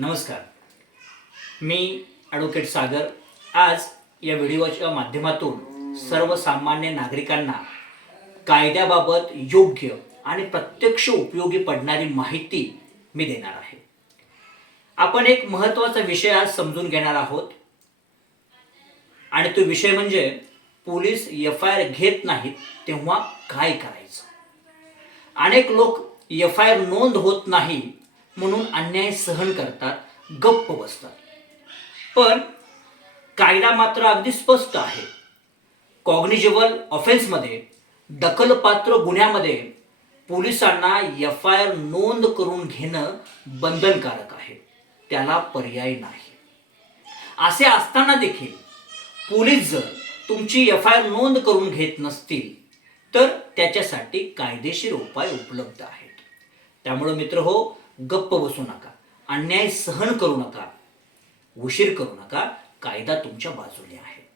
नमस्कार. मी ॲडव्होकेट सागर आज या व्हिडिओच्या माध्यमातून सर्वसामान्य नागरिकांना कायद्याबाबत योग्य आणि प्रत्यक्ष उपयोगी पडणारी माहिती मी देणार आहे. आपण एक महत्त्वाचा विषय आज समजून घेणार आहोत आणि तो विषय म्हणजे पोलीस FIR घेत नाहीत तेव्हा काय करायचं. अनेक लोक FIR नोंद होत नाही म्हणून अन्याय सहन करतात, गप्प बसतात. पण कायदा मात्र अगदी स्पष्ट आहे. कॉग्निजेबल ऑफेन्समध्ये दखलपात्र गुन्ह्यामध्ये पोलिसांना FIR नोंद करून घेणं बंधनकारक आहे. त्याला पर्याय नाही. असे असताना देखील पोलीस जर तुमची FIR नोंद करून घेत नसतील तर त्याच्यासाठी कायदेशीर उपाय उपलब्ध आहेत. त्यामुळे मित्रहो, गप्प बसू नका, अन्याय सहन करू नका, उशीर करू नका. कायदा तुमच्या बाजूने आहे.